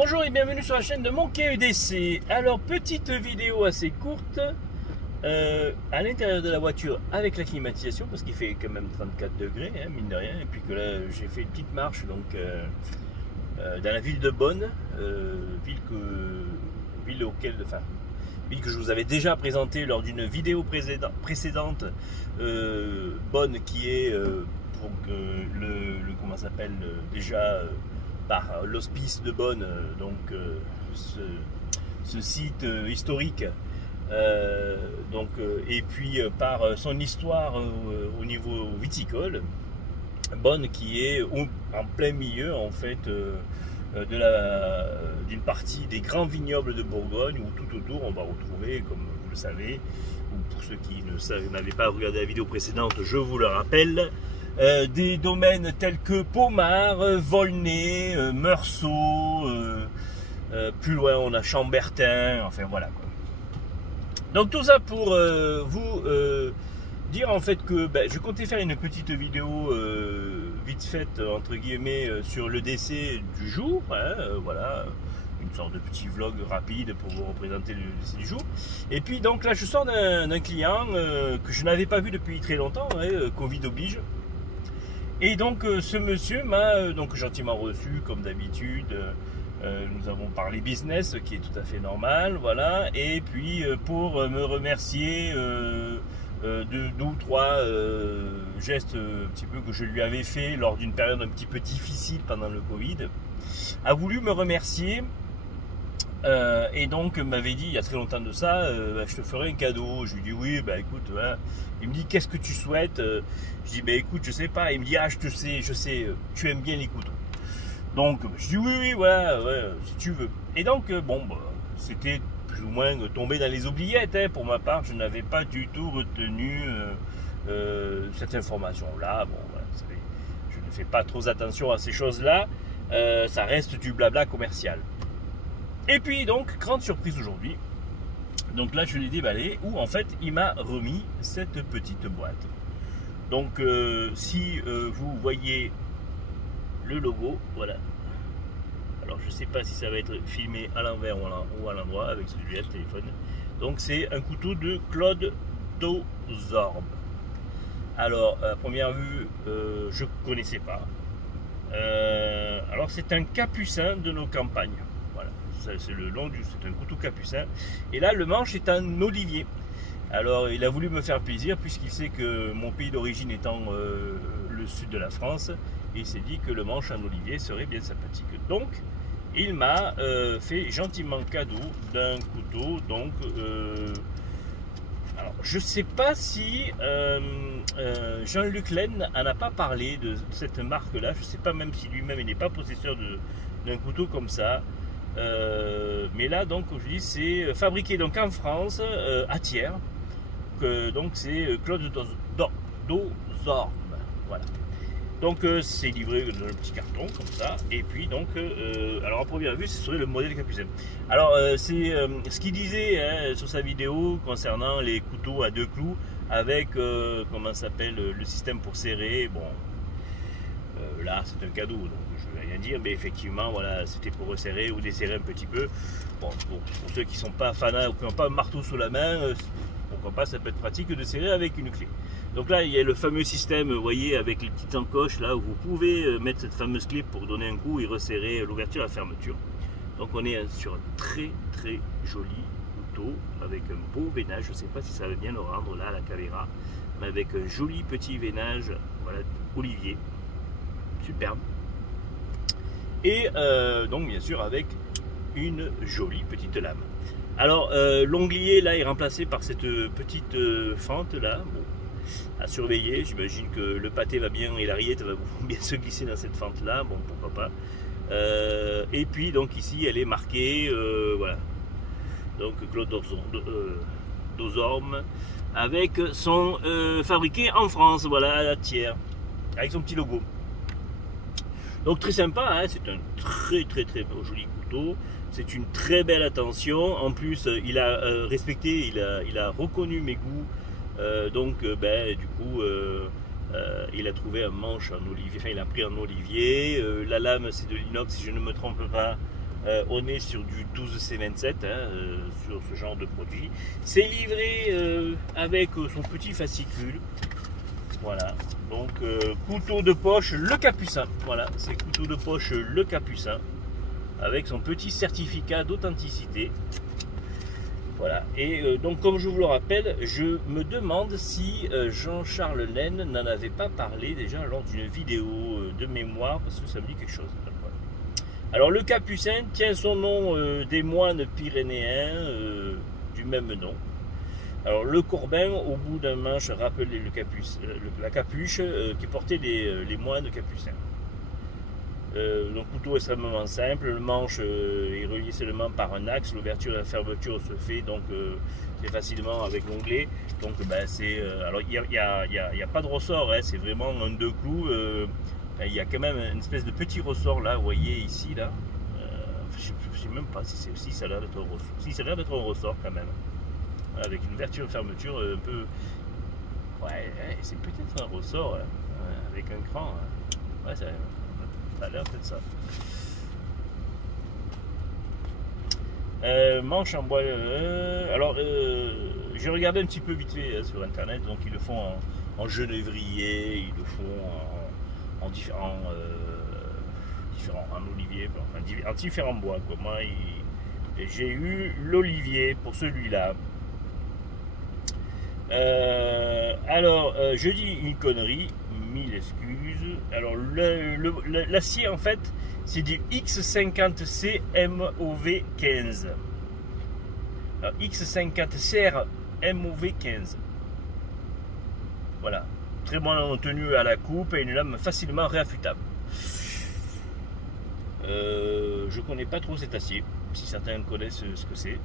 Bonjour et bienvenue sur la chaîne de Monkey EDC. Alors, petite vidéo assez courte à l'intérieur de la voiture avec la climatisation parce qu'il fait quand même 34 degrés, hein, mine de rien. Et puis que là, j'ai fait une petite marche donc, dans la ville de Bonn, ville que je vous avais déjà présentée lors d'une vidéo précédente. Bonn qui est comment s'appelle déjà par l'hospice de Bonn, donc ce site historique, et puis par son histoire au niveau viticole. Bonn qui est en plein milieu en fait d'une partie des grands vignobles de Bourgogne, où tout autour on va retrouver, comme vous le savez, ou pour ceux qui n'avaient pas regardé la vidéo précédente, je vous le rappelle, des domaines tels que Pommard, Volnay, Meursault, plus loin on a Chambertin, enfin voilà quoi. Donc tout ça pour vous dire en fait que je comptais faire une petite vidéo vite faite entre guillemets sur le décès du jour, hein, voilà, une sorte de petit vlog rapide pour vous représenter le décès du jour. Et puis donc là je sors d'un client que je n'avais pas vu depuis très longtemps, hein, Covid oblige. Et donc ce monsieur m'a donc gentiment reçu comme d'habitude. Nous avons parlé business, qui est tout à fait normal, voilà. Et puis pour me remercier de 2 ou 3 gestes un petit peu que je lui avais fait lors d'une période un petit peu difficile pendant le Covid, a voulu me remercier. Et donc m'avait dit il y a très longtemps de ça, je te ferai un cadeau. Je lui dis oui, écoute, hein. Il me dit qu'est-ce que tu souhaites? Je dis écoute, je sais pas. Il me dit ah je sais, tu aimes bien les couteaux. Donc je dis oui, voilà, ouais, si tu veux. Et donc c'était plus ou moins tombé dans les oubliettes, hein. Pour ma part, je n'avais pas du tout retenu cette information-là. Bon, voilà, vous savez, je ne fais pas trop attention à ces choses-là. Ça reste du blabla commercial. Et puis donc, grande surprise aujourd'hui. Donc là, je l'ai déballé, où en fait, il m'a remis cette petite boîte. Donc, si vous voyez le logo, voilà. Alors, je ne sais pas si ça va être filmé à l'envers ou à l'endroit avec celui-là, le téléphone. Donc, c'est un couteau de Claude Dozorb. Alors, à première vue, je ne connaissais pas. Alors, c'est un capucin de nos campagnes. C'est le long c'est un couteau capucin. Et là, le manche est un olivier. Alors, il a voulu me faire plaisir puisqu'il sait que mon pays d'origine étant le sud de la France, il s'est dit que le manche en olivier serait bien sympathique. Donc, il m'a fait gentiment cadeau d'un couteau. Donc, alors, je sais pas si Jean-Luc Laine en a pas parlé de cette marque-là. Je sais pas même si lui-même il n'est pas possesseur d'un couteau comme ça. Mais là donc comme je dis c'est fabriqué donc en France à Thiers, donc c'est Claude Dozorb, voilà. Donc c'est livré dans un petit carton comme ça. Et puis donc alors à première vue ce serait le modèle capucin. Alors c'est ce qu'il disait, hein, sur sa vidéo concernant les couteaux à 2 clous avec comment s'appelle le système pour serrer. Bon, là c'est un cadeau donc je vais rien dire, mais effectivement voilà, c'était pour resserrer ou desserrer un petit peu. Bon, pour ceux qui sont pas fanats ou qui n'ont pas un marteau sous la main, pourquoi pas, ça peut être pratique de serrer avec une clé. Donc là il y a le fameux système, vous voyez, avec les petites encoches là où vous pouvez mettre cette fameuse clé pour donner un coup et resserrer l'ouverture et la fermeture. Donc on est sur un très très joli couteau avec un beau veinage. Je ne sais pas si ça va bien le rendre là à la caméra, mais avec un joli petit veinage, voilà, olivier, superbe. Et donc bien sûr avec une jolie petite lame. Alors l'onglier là est remplacé par cette petite fente là, bon, à surveiller. J'imagine que le pâté va bien et la rillette va bien se glisser dans cette fente là, bon pourquoi pas. Et puis donc ici elle est marquée, voilà, donc Claude Dozorb avec son fabriqué en France, voilà, à Thiers, avec son petit logo. Donc très sympa, hein, c'est un très beau, joli couteau. C'est une très belle attention. En plus, il a respecté, il a reconnu mes goûts. Du coup, il a trouvé un manche en olivier. Enfin, il a pris en olivier. La lame, c'est de l'inox, si je ne me trompe pas. On est sur du 12C27 sur ce genre de produit. C'est livré avec son petit fascicule. Voilà, donc couteau de poche le Capucin. Voilà, c'est couteau de poche le Capucin avec son petit certificat d'authenticité. Voilà, et donc comme je vous le rappelle, je me demande si Jean-Charles Laine n'en avait pas parlé déjà lors d'une vidéo de mémoire, parce que ça me dit quelque chose. Alors le Capucin tient son nom des moines pyrénéens du même nom. Alors le Corbin, au bout d'un manche, rappelait la capuche qui portait les moines capucins. Donc couteau extrêmement simple, le manche est relié seulement par un axe, l'ouverture et la fermeture se fait donc très facilement avec l'onglet. Donc c'est alors il n'y a pas de ressort, hein, c'est vraiment un deux clous. Il y a quand même une espèce de petit ressort là, vous voyez ici là. Je ne sais même pas si ça a l'air d'être un ressort. Si ça a l'air d'être un ressort quand même. Avec une ouverture et fermeture un peu. Ouais, c'est peut-être un ressort hein, avec un cran. Hein. Ouais, ça a l'air peut-être ça. Manche en bois. Alors, j'ai regardé un petit peu vite fait sur internet, donc ils le font en genévrier, ils le font en différents en olivier, enfin, en différents bois. Quoi. Moi, j'ai eu l'olivier pour celui-là. Alors, je dis une connerie, 1000 excuses. Alors, l'acier, en fait, c'est du X50C MOV15. Alors, X50CR MOV15. Voilà. Très bonne tenue à la coupe et une lame facilement réaffûtable. Je connais pas trop cet acier, si certains connaissent ce que c'est.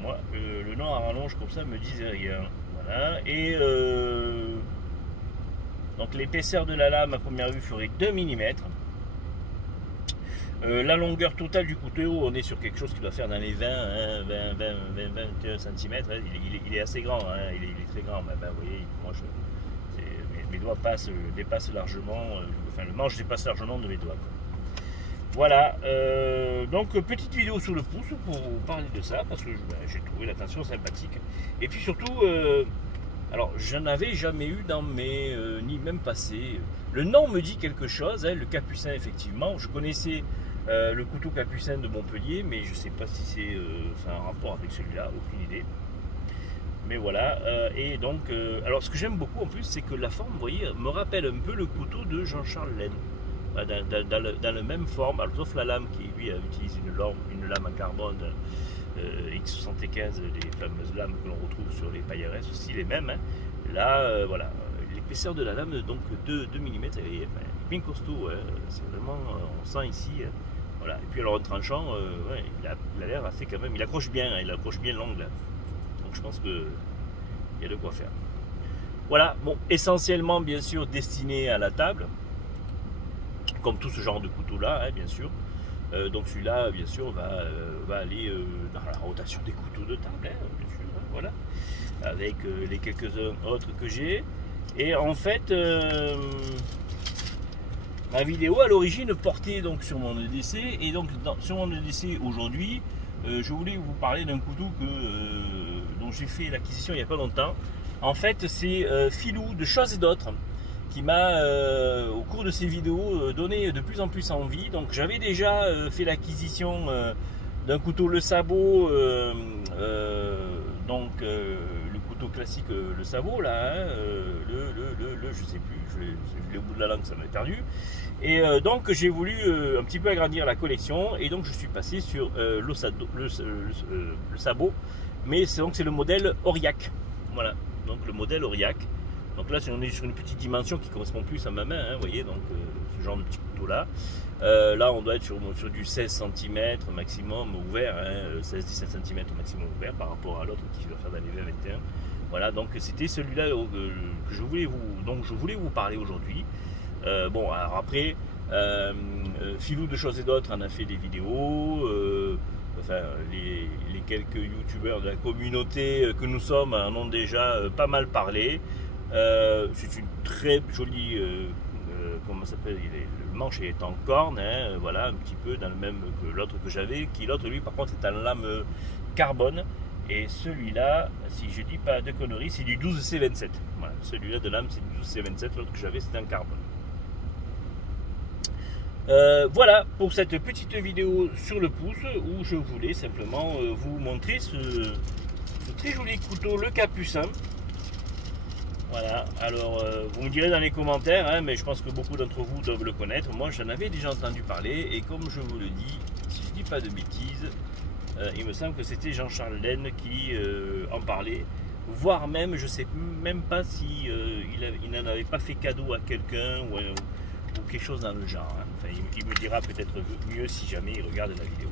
Moi, le nom à rallonge comme ça me disait rien. Voilà. Et donc l'épaisseur de la lame à première vue ferait 2 mm. La longueur totale du couteau, on est sur quelque chose qui doit faire dans les 21 cm. Hein. Il est assez grand, hein. il est très grand. Vous voyez, moi, mes doigts dépassent largement, enfin le manche dépasse largement de mes doigts. Quoi. Voilà, donc petite vidéo sur le pouce pour vous parler de ça, parce que j'ai trouvé l'attention sympathique. Et puis surtout, alors je n'avais jamais eu dans mes, ni même passé. Le nom me dit quelque chose, hein, le Capucin effectivement. Je connaissais le couteau Capucin de Montpellier, mais je ne sais pas si c'est un rapport avec celui-là, aucune idée. Mais voilà, et donc, alors ce que j'aime beaucoup en plus, c'est que la forme, vous voyez, me rappelle un peu le couteau de Jean-Charles Laine. Dans la même forme, alors, sauf la lame qui lui utilise une lame en carbone X75, les fameuses lames que l'on retrouve sur les pailleresses, aussi les mêmes. Hein. Là, voilà, l'épaisseur de la lame, donc 2 mm, elle est bien costaud. Hein. C'est vraiment, on sent ici. Hein. Voilà. Et puis alors en tranchant, ouais, il a l'air assez quand même, il accroche bien, hein, il accroche bien l'angle. Donc je pense qu'il y a de quoi faire. Voilà, bon, essentiellement bien sûr destiné à la table. Comme tout ce genre de couteau là, hein, bien sûr. Donc celui-là, bien sûr, va aller dans la rotation des couteaux de table, hein, bien sûr, hein, voilà. Avec les quelques-uns autres que j'ai. Et en fait, ma vidéo à l'origine portait donc sur mon EDC. Et donc sur mon EDC aujourd'hui, je voulais vous parler d'un couteau dont j'ai fait l'acquisition il n'y a pas longtemps. En fait, c'est Filou de Choses et d'autres, qui m'a, au cours de ces vidéos, donné de plus en plus envie. Donc j'avais déjà fait l'acquisition d'un couteau Le Sabot, donc le couteau classique Le Sabot, là, hein, je sais plus, je l'ai au bout de la langue, ça m'a perdu. Et donc j'ai voulu un petit peu agrandir la collection, et donc je suis passé sur le Sabot, mais c'est le modèle Aurillac. Voilà, donc le modèle Aurillac. Donc là, on est sur une petite dimension qui correspond plus à ma main, hein, vous voyez, donc ce genre de petit couteau là. Là, on doit être sur du 16 cm maximum ouvert, hein, 16-17 cm maximum ouvert par rapport à l'autre qui va faire dans les 20-21. Voilà, donc c'était celui-là que je voulais vous parler aujourd'hui. Bon, alors après, Filou de Choses et d'autres en a fait des vidéos. Enfin, les quelques youtubeurs de la communauté que nous sommes en ont déjà pas mal parlé. C'est une très jolie comment ça s'appelle, le manche est en corne, hein, voilà, un petit peu dans le même que l'autre que j'avais, qui l'autre lui par contre est en lame carbone, et celui-là, si je dis pas de conneries, c'est du 12C27, voilà, celui-là de lame c'est du 12C27, l'autre que j'avais c'était en carbone. Voilà pour cette petite vidéo sur le pouce où je voulais simplement vous montrer ce très joli couteau, le Capucin. Voilà, alors vous me direz dans les commentaires, hein, mais je pense que beaucoup d'entre vous doivent le connaître. Moi j'en avais déjà entendu parler, et comme je vous le dis, si je dis pas de bêtises, il me semble que c'était Jean-Charles Laine qui en parlait, voire même, je sais même pas si il n'en avait pas fait cadeau à quelqu'un ou quelque chose dans le genre, hein. Enfin, il me dira peut-être mieux si jamais il regarde la vidéo.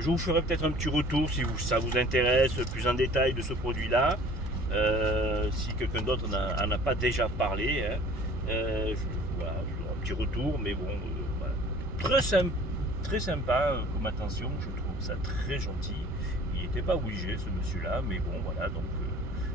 Je vous ferai peut-être un petit retour si ça vous intéresse plus en détail de ce produit là, si quelqu'un d'autre n'en a pas déjà parlé, hein. Voilà, un petit retour, mais bon, voilà. Très sympa comme attention, je trouve ça très gentil. Il n'était pas obligé ce monsieur là, mais bon voilà, donc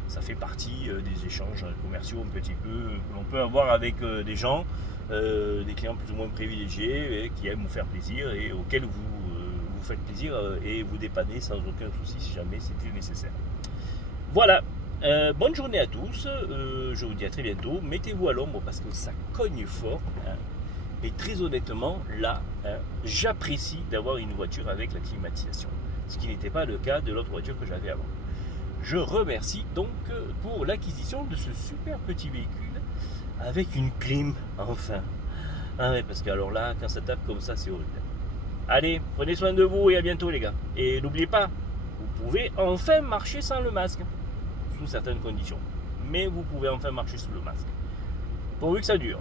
ça fait partie des échanges commerciaux un petit peu que l'on peut avoir avec des gens, des clients plus ou moins privilégiés, et qui aiment vous faire plaisir et auxquels vous faites plaisir et vous dépanner sans aucun souci si jamais c'était nécessaire. Voilà, bonne journée à tous, je vous dis à très bientôt. Mettez-vous à l'ombre parce que ça cogne fort, hein. Et très honnêtement là, hein, j'apprécie d'avoir une voiture avec la climatisation, ce qui n'était pas le cas de l'autre voiture que j'avais avant. Je remercie donc pour l'acquisition de ce super petit véhicule avec une clim, enfin. Ah ouais, parce que alors là, quand ça tape comme ça, c'est horrible. Allez, prenez soin de vous et à bientôt les gars. Et n'oubliez pas, vous pouvez enfin marcher sans le masque, sous certaines conditions. Mais vous pouvez enfin marcher sous le masque, pourvu que ça dure.